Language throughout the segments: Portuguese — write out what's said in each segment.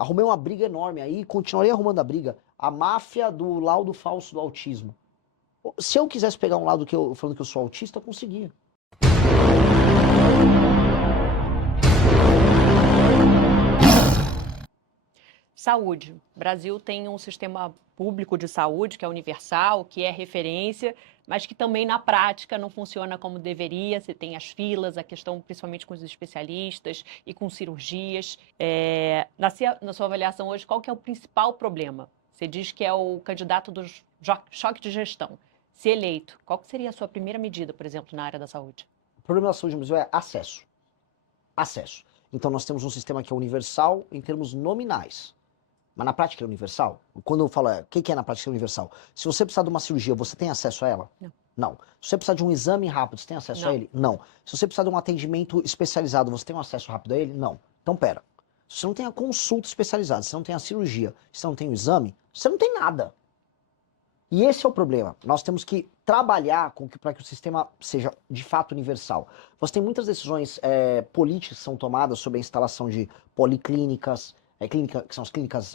Arrumei uma briga enorme aí, continuarei arrumando a briga. A máfia do laudo falso do autismo. Se eu quisesse pegar um lado falando que eu sou autista, eu conseguia. Saúde. O Brasil tem um sistema público de saúde que é universal, que é referência, mas que também na prática não funciona como deveria. Você tem as filas, a questão principalmente com os especialistas e com cirurgias. Na sua avaliação hoje, qual que é o principal problema? Você diz que é o candidato do choque de gestão. Se eleito, qual que seria a sua primeira medida, por exemplo, na área da saúde? O problema da saúde no Brasil é acesso. Acesso. Então nós temos um sistema que é universal em termos nominais. Mas na prática é universal? Quando eu falo, o que é na prática universal? Se você precisar de uma cirurgia, você tem acesso a ela? Não. Não. Se você precisar de um exame rápido, você tem acesso a ele? Não. Se você precisar de um atendimento especializado, você tem um acesso rápido a ele? Não. Então, pera. Se você não tem a consulta especializada, se você não tem a cirurgia, se você não tem o exame, você não tem nada. E esse é o problema. Nós temos que trabalhar para que o sistema seja de fato universal. Você tem muitas decisões políticas que são tomadas sobre a instalação de policlínicas, que são as clínicas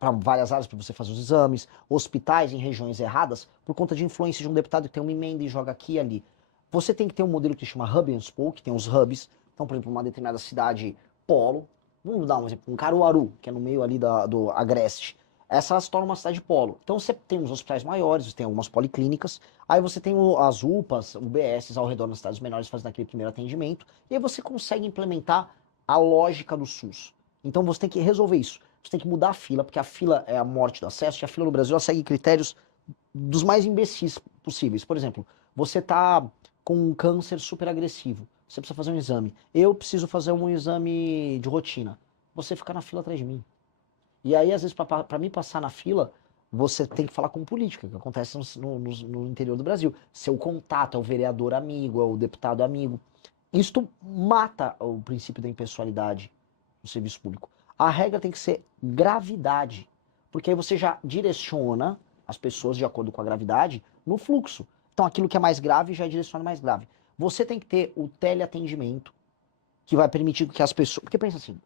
para várias áreas para você fazer os exames, hospitais em regiões erradas, por conta de influência de um deputado que tem uma emenda e joga aqui e ali. Você tem que ter um modelo que se chama Hub and Spoke, que tem os hubs. Então, por exemplo, uma determinada cidade polo, vamos dar um exemplo, um Caruaru, que é no meio ali do Agreste. Essa se torna uma cidade polo. Então você tem os hospitais maiores, você tem algumas policlínicas, aí você tem as UPAs, UBSs ao redor das cidades menores fazendo aquele primeiro atendimento, e aí você consegue implementar a lógica do SUS. Então você tem que resolver isso. Você tem que mudar a fila, porque a fila é a morte do acesso, e a fila no Brasil ela segue critérios dos mais imbecis possíveis. Por exemplo, você tá com um câncer super agressivo, você precisa fazer um exame. Eu preciso fazer um exame de rotina. Você fica na fila atrás de mim. E aí, às vezes, para mim passar na fila, você tem que falar com política, que acontece no interior do Brasil. Seu contato é o vereador amigo, é o deputado amigo. Isto mata o princípio da impessoalidade no serviço público. A regra tem que ser gravidade, porque aí você já direciona as pessoas de acordo com a gravidade no fluxo. Então, aquilo que é mais grave já direciona mais grave. Você tem que ter o teleatendimento, que vai permitir que as pessoas... Porque pensa assim...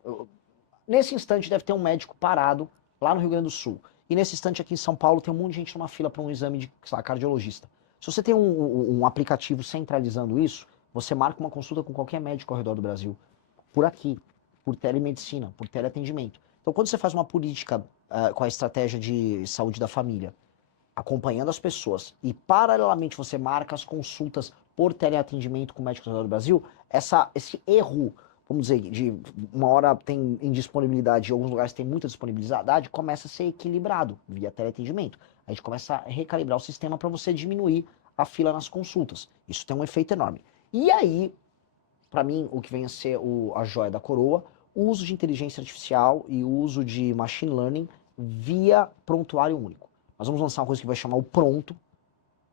Nesse instante deve ter um médico parado lá no Rio Grande do Sul. E nesse instante aqui em São Paulo tem um monte de gente numa fila para um exame de, sei lá, cardiologista. Se você tem um aplicativo centralizando isso, você marca uma consulta com qualquer médico ao redor do Brasil. Por aqui, por telemedicina, por teleatendimento. Então quando você faz uma política com a estratégia de saúde da família, acompanhando as pessoas, e paralelamente você marca as consultas por teleatendimento com médicos ao redor do Brasil, esse erro, vamos dizer, de uma hora tem indisponibilidade, em alguns lugares tem muita disponibilidade, começa a ser equilibrado via teleatendimento. A gente começa a recalibrar o sistema para você diminuir a fila nas consultas. Isso tem um efeito enorme. E aí, para mim, o que vem a ser a joia da coroa, o uso de inteligência artificial e o uso de machine learning via prontuário único. Nós vamos lançar uma coisa que vai chamar o Pronto,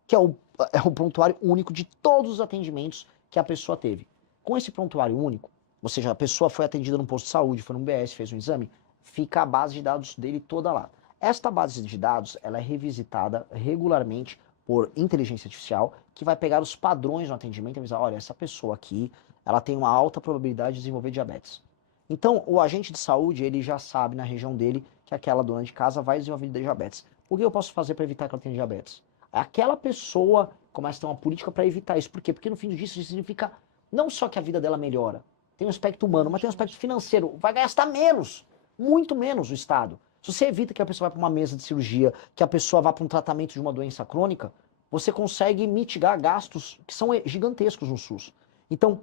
que é o prontuário único de todos os atendimentos que a pessoa teve. Com esse prontuário único, ou seja, a pessoa foi atendida num posto de saúde, foi num BS, fez um exame, fica a base de dados dele toda lá. Esta base de dados, ela é revisitada regularmente por inteligência artificial, que vai pegar os padrões no atendimento e dizer, olha, essa pessoa aqui, ela tem uma alta probabilidade de desenvolver diabetes. Então, o agente de saúde, ele já sabe na região dele que aquela dona de casa vai desenvolver diabetes. O que eu posso fazer para evitar que ela tenha diabetes? Aquela pessoa começa a ter uma política para evitar isso. Por quê? Porque no fim disso significa não só que a vida dela melhora, tem um aspecto humano, mas tem um aspecto financeiro. Vai gastar menos, muito menos o Estado. Se você evita que a pessoa vá para uma mesa de cirurgia, que a pessoa vá para um tratamento de uma doença crônica, você consegue mitigar gastos que são gigantescos no SUS. Então,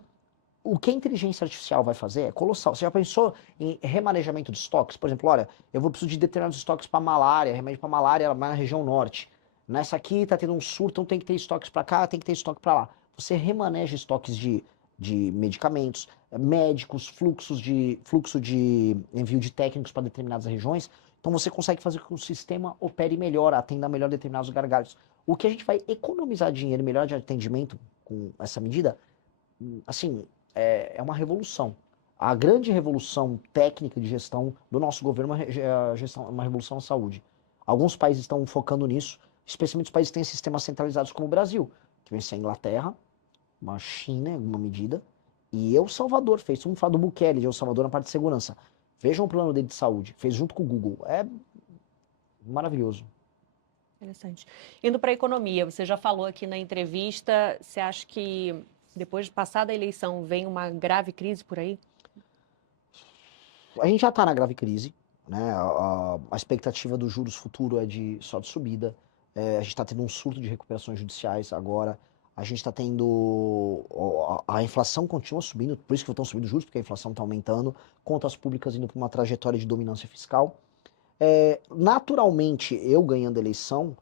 o que a inteligência artificial vai fazer é colossal. Você já pensou em remanejamento de estoques? Por exemplo, olha, eu vou precisar de determinados estoques para malária, remédio para malária lá na região norte. Nessa aqui está tendo um surto, então tem que ter estoques para cá, tem que ter estoque para lá. Você remaneja estoques de medicamentos, médicos, fluxo de envio de técnicos para determinadas regiões. Então você consegue fazer com que o sistema opere melhor, atenda melhor determinados gargalos. O que a gente vai economizar dinheiro e melhor de atendimento com essa medida, assim, é uma revolução. A grande revolução técnica de gestão do nosso governo é uma revolução na saúde. Alguns países estão focando nisso, especialmente os países que têm sistemas centralizados como o Brasil, que vem ser a Inglaterra, uma China em alguma medida, e El Salvador fez. Vamos falar do Bukele de El Salvador na parte de segurança. Vejam o plano dele de saúde. Fez junto com o Google. É maravilhoso. Interessante. Indo para a economia, você já falou aqui na entrevista, você acha que depois de passada a eleição vem uma grave crise por aí? A gente já está na grave crise, né? A expectativa dos juros futuro é só de subida. A gente está tendo um surto de recuperações judiciais agora. A gente está tendo. A inflação continua subindo, por isso que estão subindo os juros, porque a inflação está aumentando. Contas públicas indo para uma trajetória de dominância fiscal. Naturalmente, eu ganhando a eleição,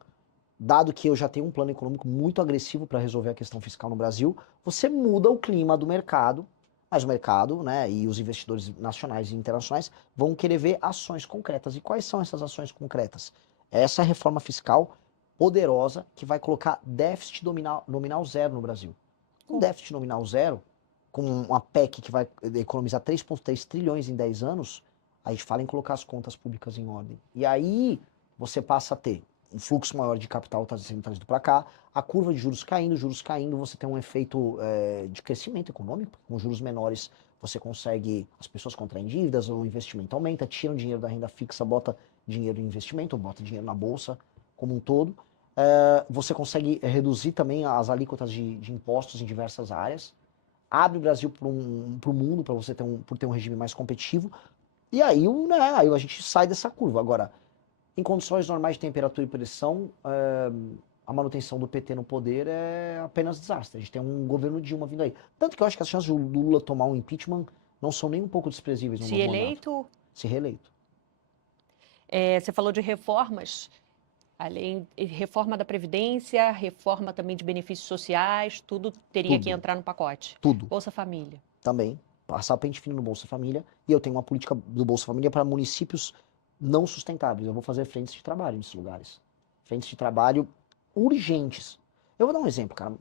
dado que eu já tenho um plano econômico muito agressivo para resolver a questão fiscal no Brasil, você muda o clima do mercado, mas o mercado, né, e os investidores nacionais e internacionais vão querer ver ações concretas. E quais são essas ações concretas? Essa reforma fiscal poderosa que vai colocar déficit nominal zero no Brasil. Um déficit nominal zero, com uma PEC que vai economizar 3,3 trilhões em 10 anos, a gente fala em colocar as contas públicas em ordem. E aí você passa a ter um fluxo maior de capital sendo trazido para cá, a curva de juros caindo, você tem um efeito de crescimento econômico, com juros menores você consegue, as pessoas contraem dívidas, o investimento aumenta, tiram dinheiro da renda fixa, bota dinheiro em investimento, bota dinheiro na bolsa como um todo. Você consegue reduzir também as alíquotas de impostos em diversas áreas, abre o Brasil para o mundo, para você ter um regime mais competitivo, e aí, aí a gente sai dessa curva. Agora, em condições normais de temperatura e pressão, a manutenção do PT no poder é apenas desastre. A gente tem um governo Dilma vindo aí. Tanto que eu acho que as chances do Lula tomar um impeachment não são nem um pouco desprezíveis no Se novo eleito? mandato. Se reeleito. Você falou de reformas, além reforma da Previdência, reforma também de benefícios sociais, tudo teria que entrar no pacote. Tudo. Bolsa Família. Também. Passar pente fino no Bolsa Família. E eu tenho uma política do Bolsa Família para municípios não sustentáveis. Eu vou fazer frentes de trabalho nesses lugares. Frentes de trabalho urgentes. Eu vou dar um exemplo, cara.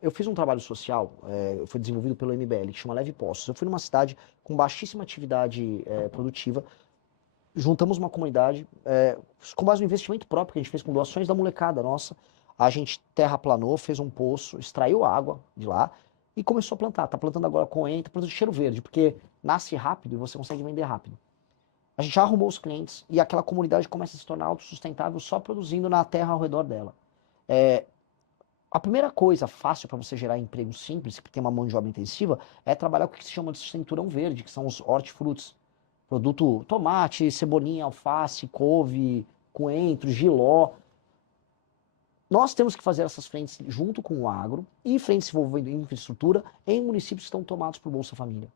Eu fiz um trabalho social, foi desenvolvido pelo MBL, que chama Leve Postos. Eu fui numa cidade com baixíssima atividade produtiva, juntamos uma comunidade, com base no investimento próprio que a gente fez com doações da molecada nossa. A gente terraplanou, fez um poço, extraiu água de lá e começou a plantar. Tá plantando agora coentro, tá plantando cheiro verde, porque nasce rápido e você consegue vender rápido. A gente já arrumou os clientes e aquela comunidade começa a se tornar autossustentável só produzindo na terra ao redor dela. A primeira coisa fácil para você gerar emprego simples, que tem uma mão de obra intensiva, é trabalhar com o que se chama de cinturão verde, que são os hortifrutis. Produto tomate, cebolinha, alface, couve, coentro, jiló. Nós temos que fazer essas frentes junto com o agro e frentes envolvendo infraestrutura em municípios que estão tomados por Bolsa Família.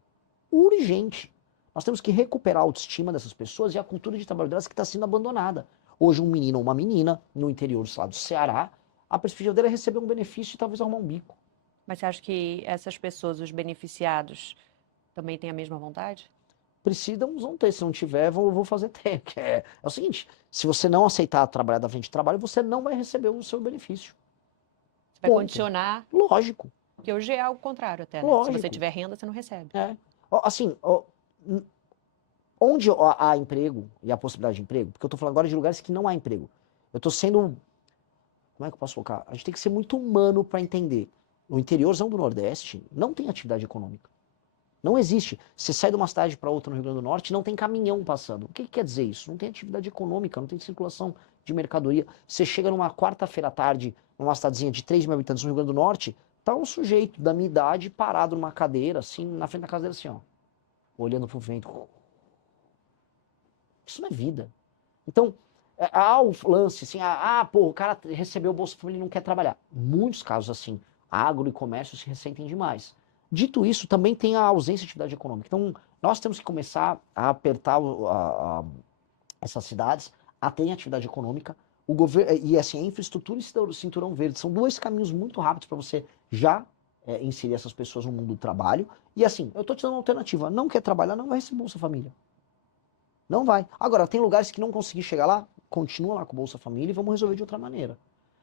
Urgente. Nós temos que recuperar a autoestima dessas pessoas e a cultura de trabalho delas que está sendo abandonada. Hoje um menino ou uma menina, no interior do Ceará, a perspectiva dele é receber um benefício e talvez arrumar um bico. Mas você acha que essas pessoas, os beneficiados, também têm a mesma vontade? Precisam, vão ter. Se não tiver, vou fazer ter. É o seguinte, se você não aceitar trabalhar da frente de trabalho, você não vai receber o seu benefício. Você vai condicionar? Lógico. Porque hoje é algo contrário até, né? Lógico. Se você tiver renda, você não recebe. Assim, onde há emprego e a possibilidade de emprego, porque eu tô falando agora de lugares que não há emprego. Eu tô sendo... Como é que eu posso colocar? A gente tem que ser muito humano para entender. No interiorzão do Nordeste, não tem atividade econômica. Não existe. Você sai de uma cidade para outra no Rio Grande do Norte, não tem caminhão passando. O que quer dizer isso? Não tem atividade econômica, não tem circulação de mercadoria. Você chega numa quarta-feira à tarde, numa cidadezinha de 3 mil habitantes no Rio Grande do Norte, tá um sujeito da minha idade parado numa cadeira, assim, na frente da casa dele, assim, ó, olhando pro vento. Isso não é vida. Então, há o lance, assim, pô, o cara recebeu o Bolsa Família e não quer trabalhar. Muitos casos assim, agro e comércio se ressentem demais. Dito isso, também tem a ausência de atividade econômica. Então, nós temos que começar a apertar essas cidades a terem atividade econômica. O governo, e assim, a infraestrutura e o cinturão verde são dois caminhos muito rápidos para você já inserir essas pessoas no mundo do trabalho. E assim, eu estou te dando uma alternativa. Não quer trabalhar, não vai receber Bolsa Família. Não vai. Agora, tem lugares que não conseguir chegar lá, continua lá com o Bolsa Família e vamos resolver de outra maneira.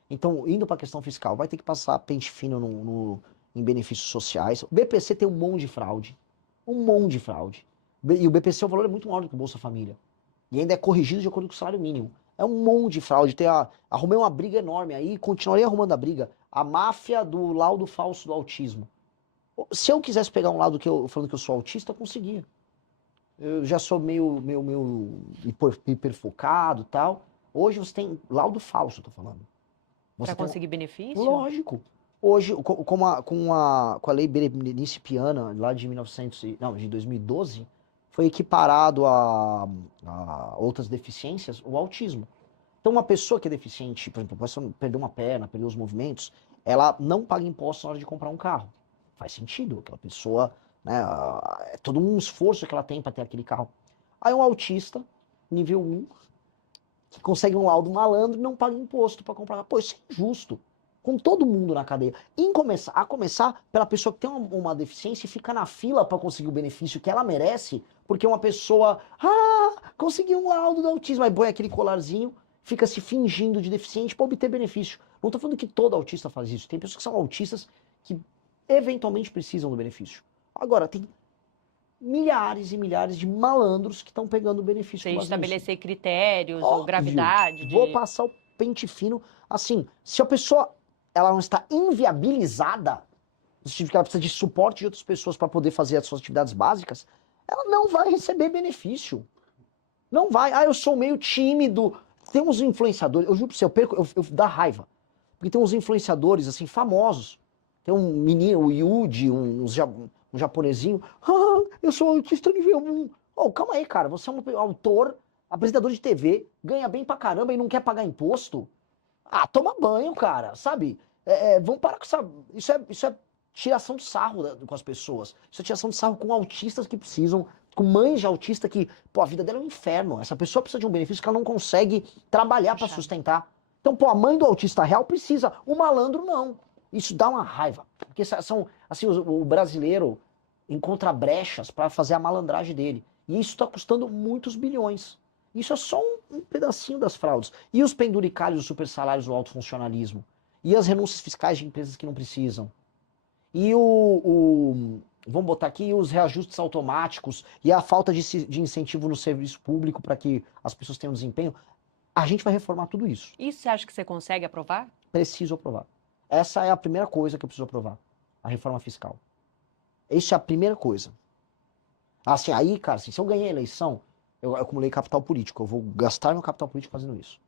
Então, indo para a questão fiscal, vai ter que passar pente fino em benefícios sociais. O BPC tem um monte de fraude. Um monte de fraude. E o BPC, o valor é muito maior do que o Bolsa Família. E ainda é corrigido de acordo com o salário mínimo. É um monte de fraude. Arrumei uma briga enorme aí, continuarei arrumando a briga. A máfia do laudo falso do autismo. Se eu quisesse pegar um lado falando que eu sou autista, eu conseguia. eu já sou meio hiperfocado e tal. Hoje você tem laudo falso, eu tô falando. Para conseguir benefício? Lógico. Hoje, com a lei Berenice-Piana, lá de 2012, foi equiparado a outras deficiências o autismo. Então, uma pessoa que é deficiente, por exemplo, pode perder uma perna, perder os movimentos, ela não paga imposto na hora de comprar um carro. Faz sentido, aquela pessoa, né, é todo um esforço que ela tem para ter aquele carro. Aí um autista, nível 1, que consegue um laudo malandro e não paga imposto para comprar. Pô, isso é injusto. Com todo mundo na cadeia. A começar pela pessoa que tem uma deficiência e fica na fila para conseguir o benefício que ela merece, porque uma pessoa, conseguiu um laudo do autismo, aí põe aquele colarzinho, fica se fingindo de deficiente para obter benefício. Não tô falando que todo autista faz isso. Tem pessoas que são autistas que eventualmente precisam do benefício. Agora, tem milhares e milhares de malandros que estão pegando o benefício. Sem estabelecer critérios ou gravidade. Vou passar o pente fino. Assim, se a pessoa ela não está inviabilizada, no sentido que ela precisa de suporte de outras pessoas para poder fazer as suas atividades básicas, ela não vai receber benefício. Não vai. Eu sou meio tímido. Tem uns influenciadores, eu juro pra você, eu dá raiva. Porque tem uns influenciadores, assim, famosos. Tem um menino, o Yuji, um japonesinho. Eu sou autista nível 1. Calma aí, cara. Você é um autor, apresentador de TV, ganha bem pra caramba e não quer pagar imposto? Toma banho, cara, sabe? Vamos parar com essa... Isso é tiração de sarro com as pessoas. Isso é tiração de sarro com autistas que precisam, com mães de autista que, a vida dela é um inferno. Essa pessoa precisa de um benefício que ela não consegue trabalhar para sustentar. Então, a mãe do autista real precisa, o malandro não. Isso dá uma raiva. Porque são, assim, o brasileiro encontra brechas para fazer a malandragem dele. E isso está custando muitos bilhões. Isso é só um pedacinho das fraudes. E os penduricalhos, os supersalários, o alto funcionalismo. E as renúncias fiscais de empresas que não precisam. E vamos botar aqui os reajustes automáticos e a falta de incentivo no serviço público para que as pessoas tenham desempenho. A gente vai reformar tudo isso. Isso você acha que você consegue aprovar? Preciso aprovar. Essa é a primeira coisa que eu preciso aprovar. A reforma fiscal. Isso é a primeira coisa. Assim, aí, cara, se eu ganhei a eleição, eu acumulei capital político. Eu vou gastar meu capital político fazendo isso.